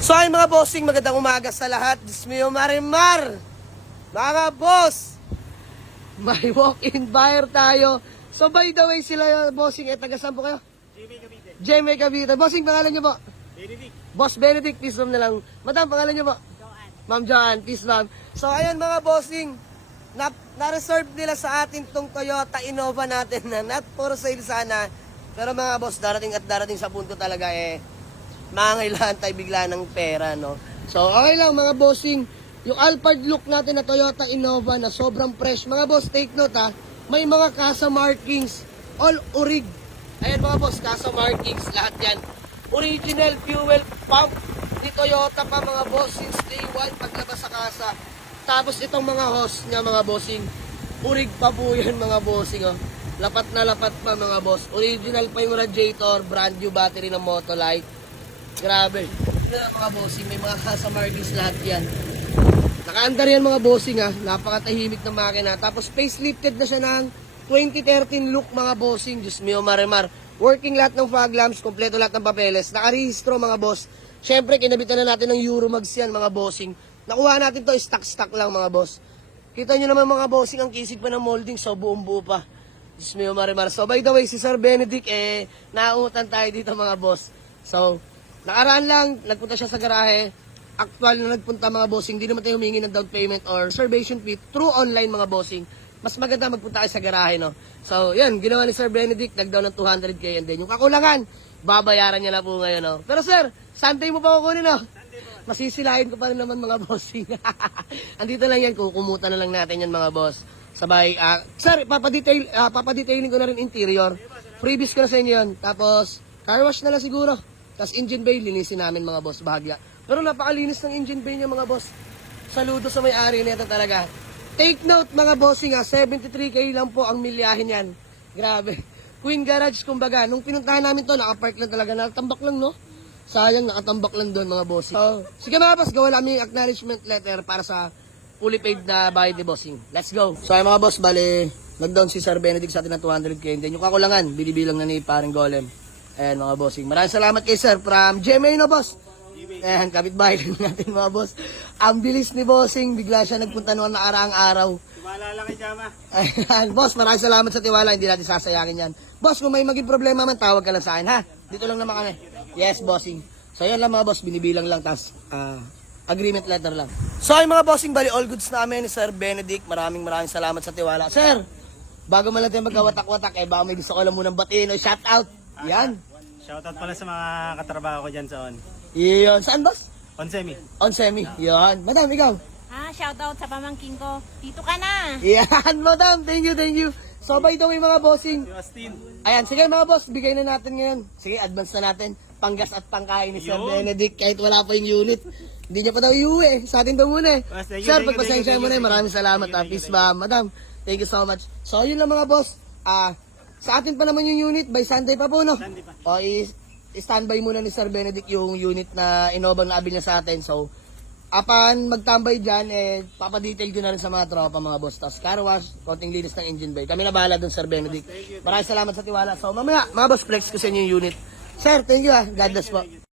So ay mga bossing, magandang umaga sa lahat. Dismiyo Marimar. Mga boss, may walk-in buyer tayo. So by the way sila bossing, taga saan po kayo? Jemay Cavite. Bossing, pangalan niyo po? Benedict. Boss Benedict, peace ma'am na lang. Madam, pangalan niyo po? Ma'am Joanne, peace ma'am. So ayan mga bossing, na-reserve nila sa atin tong Toyota Innova natin na not for sale sana. Pero mga boss, darating at darating sa punto talaga mangailangan tayo bigla ng pera, no? So, okay lang mga bossing, yung Alphard look natin na Toyota Innova na sobrang fresh. Mga boss, take note ha, may mga casa markings, all orig. Ayan mga boss, casa markings, lahat yan. Original fuel pump ni Toyota pa mga boss, since day 1 paglabas sa casa. Tapos itong mga hose niya mga bossing, urig pa po yan mga bossing, oh. Lapat na lapat pa mga boss. Original pa yung radiator, brand new battery ng Motolite. Grabe. Mga bossing, may mga casa markings lahat yan. Nakaandar yan mga bossing ha. Napakatahimik ng makina. Tapos facelifted na siya ng 2013 look mga bossing. Diyos mio Marimar. Working lahat ng fog lamps, kompleto lahat ng papeles. Nakarehistro mga boss. Siyempre, kinabitan na natin ng Euromags yan mga bossing. Nakuha natin to, stock lang mga boss. Kita nyo naman mga bossing, ang kisig pa ng molding, so buong buo pa. Diyos mio Marimar. So by the way, si Sir Benedict, nauutan tayo dito mga boss. So, nakaraan lang, nagpunta siya sa garahe. Actual na nagpunta mga bossing, hindi naman tayo humingi ng down payment or reservation fee through online mga bossing. Mas maganda magpunta kayo sa garahe, no? So, yan, ginawa ni Sir Benedict, nag-down ng 200k and then yung kakulangan, babayaran niya na po ngayon, no? Pero sir, Sunday mo pa kukunin, no? Masisilahin ko pa rin naman mga bossing. Andito lang yan, kukumuta na lang natin yan mga boss. Sabay, sir, papadetailing ko na rin interior. Freebies ko na sa inyo yun. Tapos, car wash na lang siguro. Tapos engine bay, linisin namin mga boss, bahagya. Pero napakalinis ng engine bay niya mga boss. Saludo sa may-ari nito talaga. Take note mga bossing 73k lang po ang milyahin yan. Grabe. Queen Garage kumbaga. Nung pinuntahan namin to, nakapark lang talaga. Nakatambak lang, no? Sayang, nakatambak lang doon mga bossing. So, sige mga boss, gawa namin yung acknowledgement letter para sa fully paid na bayad ni bossing. Let's go. So ay mga boss, bali, nag-down si Sir Benedict sa atin ng 200k. And then yung kakulangan, binibilang na ni paring Golem. Ayan mga bossing. Maraming salamat kay sir from GMA, no boss? Ayan, kapitbahay lang natin mga boss. Ang bilis ni bossing, bigla siya nagpunta noon na araw. Tiwala lang kay Jama. Ayan, boss, maraming salamat sa tiwala. Hindi natin sasayangin yan. Boss, kung may maging problema man, tawag ka lang sa akin, ha? Dito lang naman kami. Yes, bossing. So ayan lang mga boss, binibilang lang, tas agreement letter lang. So ay mga bossing, bali all goods namin ni Sir Benedict. Maraming salamat sa tiwala. Sir, bago man lang tayo magkawatak-watak, baka may gusto ko lang munang batiin o shout out. Yan. Shoutout pala sa mga katrabaho ko dyan sa ON. Iyon. Saan boss? ON-Semi. On semi. Yan. Madam, ikaw. Shoutout sa pamangking ko. Dito ka na. Yan, madam. Thank you. So by the way mga bossing. Si Austin. Ayan, sige mga boss, bigay na natin ngayon. Sige, advance na natin. Panggas at pangkain ni Sir Benedict kahit wala pa yung unit. Hindi niya pa daw iuwi. Sa atin daw muna Sir, pagpasensya mo na. Maraming salamat. Peace ba, madam. Thank you so much. So yun lang mga boss. Sa atin pa naman yung unit, by Sunday pa po, no? Sunday pa. O, i-standby muna ni Sir Benedict yung unit na Innova na abil niya sa atin. So, apan magtambay dyan, papadetail ko na rin sa mga tropa, mga boss. Tapos, car wash, konting linis ng engine bay. Kami na bahala dun, Sir Benedict. Maraming salamat sa tiwala. So, mamaya, mga boss, flex ko sa inyo yung unit. Sir, thank you God bless po.